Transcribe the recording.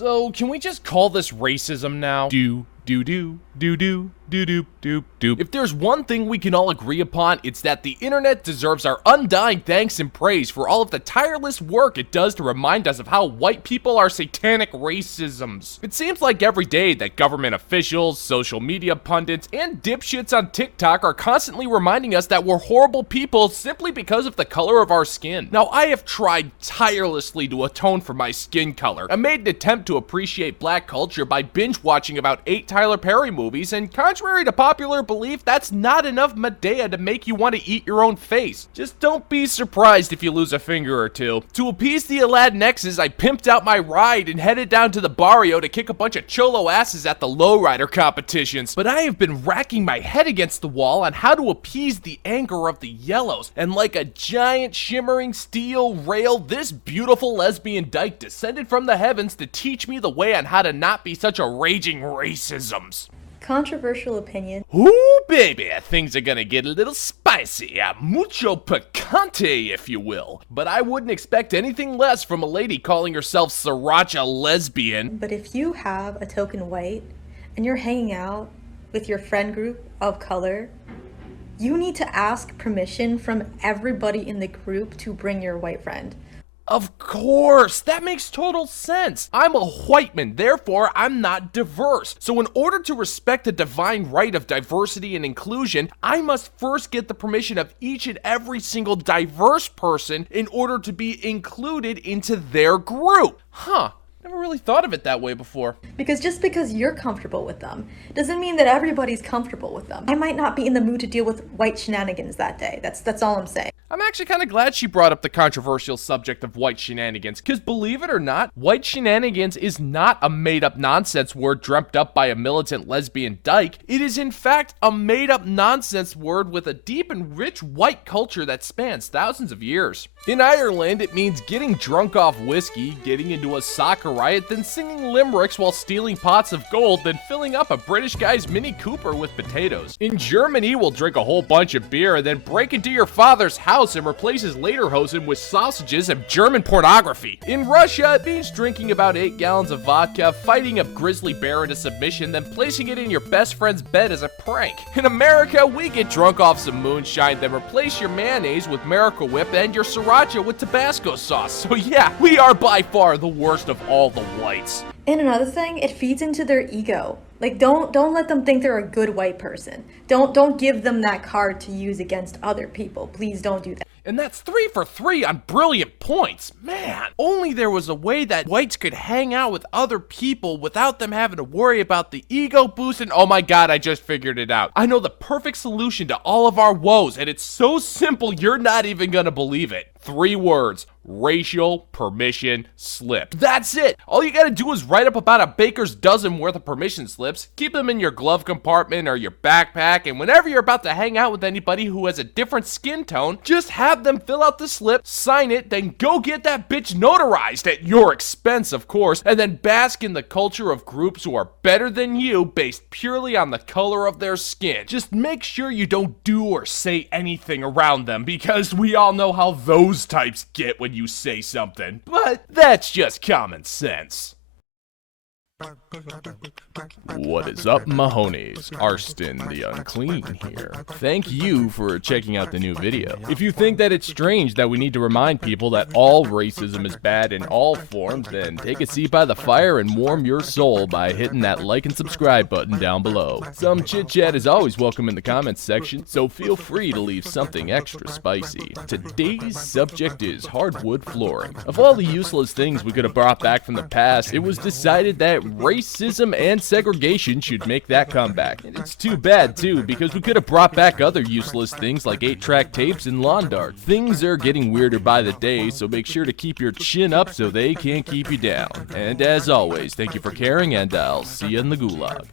So, can we just call this racism now? If there's one thing we can all agree upon, it's that the internet deserves our undying thanks and praise for all of the tireless work it does to remind us of how white people are satanic racisms. It seems like every day that government officials, social media pundits, and dipshits on TikTok are constantly reminding us that we're horrible people simply because of the color of our skin. Now, I have tried tirelessly to atone for my skin color. I made an attempt to appreciate black culture by binge watching about 8 Tyler Perry movies, and contrary to popular belief, that's not enough Medea to make you want to eat your own face. Just don't be surprised if you lose a finger or two. To appease the Latinxes, I pimped out my ride and headed down to the barrio to kick a bunch of cholo asses at the lowrider competitions. But I have been racking my head against the wall on how to appease the anger of the yellows, and like a giant shimmering steel rail, this beautiful lesbian dyke descended from the heavens to teach me the way on how to not be such a raging racisms. Controversial opinion. Ooh, baby, things are gonna get a little spicy, mucho picante, if you will. But I wouldn't expect anything less from a lady calling herself Sriracha lesbian. But if you have a token white and you're hanging out with your friend group of color, you need to ask permission from everybody in the group to bring your white friend. Of course, that makes total sense. I'm a white man, therefore I'm not diverse. So in order to respect the divine right of diversity and inclusion, I must first get the permission of each and every single diverse person in order to be included into their group. Never really thought of it that way before. Because just because you're comfortable with them doesn't mean that everybody's comfortable with them. I might not be in the mood to deal with white shenanigans that day. That's all I'm saying. I'm actually kind of glad she brought up the controversial subject of white shenanigans, because believe it or not, white shenanigans is not a made-up nonsense word dreamt up by a militant lesbian dyke. It is in fact a made-up nonsense word with a deep and rich white culture that spans thousands of years. In Ireland, it means getting drunk off whiskey, getting into a soccer riot, then singing limericks while stealing pots of gold, then filling up a British guy's Mini Cooper with potatoes. In Germany, we'll drink a whole bunch of beer and then break into your father's house and replace his lederhosen with sausages and German pornography. In Russia, it means drinking about 8 gallons of vodka, fighting a grizzly bear into submission, then placing it in your best friend's bed as a prank. In America, we get drunk off some moonshine, then replace your mayonnaise with Miracle Whip and your sriracha with Tabasco sauce. So yeah, we are by far the worst of all the whites. And another thing, it feeds into their ego. Like, don't let them think they're a good white person. Don't give them that card to use against other people. Please don't do that. And that's 3 for 3 on brilliant points. Man, only there was a way that whites could hang out with other people without them having to worry about the ego boost. And oh my god, I just figured it out. I know the perfect solution to all of our woes, and it's so simple you're not even gonna believe it. 3 words: racial permission slip. That's it. All you gotta do is write up about a baker's dozen worth of permission slips, keep them in your glove compartment or your backpack, and whenever you're about to hang out with anybody who has a different skin tone, just have them fill out the slip, sign it, then go get that bitch notarized at your expense, of course, and then bask in the culture of groups who are better than you based purely on the color of their skin. Just make sure you don't do or say anything around them, because we all know how those types get when you say something. But that's just common sense. What is up, Mahonies? Arston the Unclean here. Thank you for checking out the new video. If you think that it's strange that we need to remind people that all racism is bad in all forms, then take a seat by the fire and warm your soul by hitting that like and subscribe button down below. Some chit chat is always welcome in the comments section, so feel free to leave something extra spicy. Today's subject is hardwood flooring. Of all the useless things we could have brought back from the past, it was decided that racism and segregation should make that comeback. And it's too bad too, because we could have brought back other useless things like 8-track tapes and lawn darts. Things are getting weirder by the day, so make sure to keep your chin up so they can't keep you down. And as always, thank you for caring, and I'll see you in the gulag.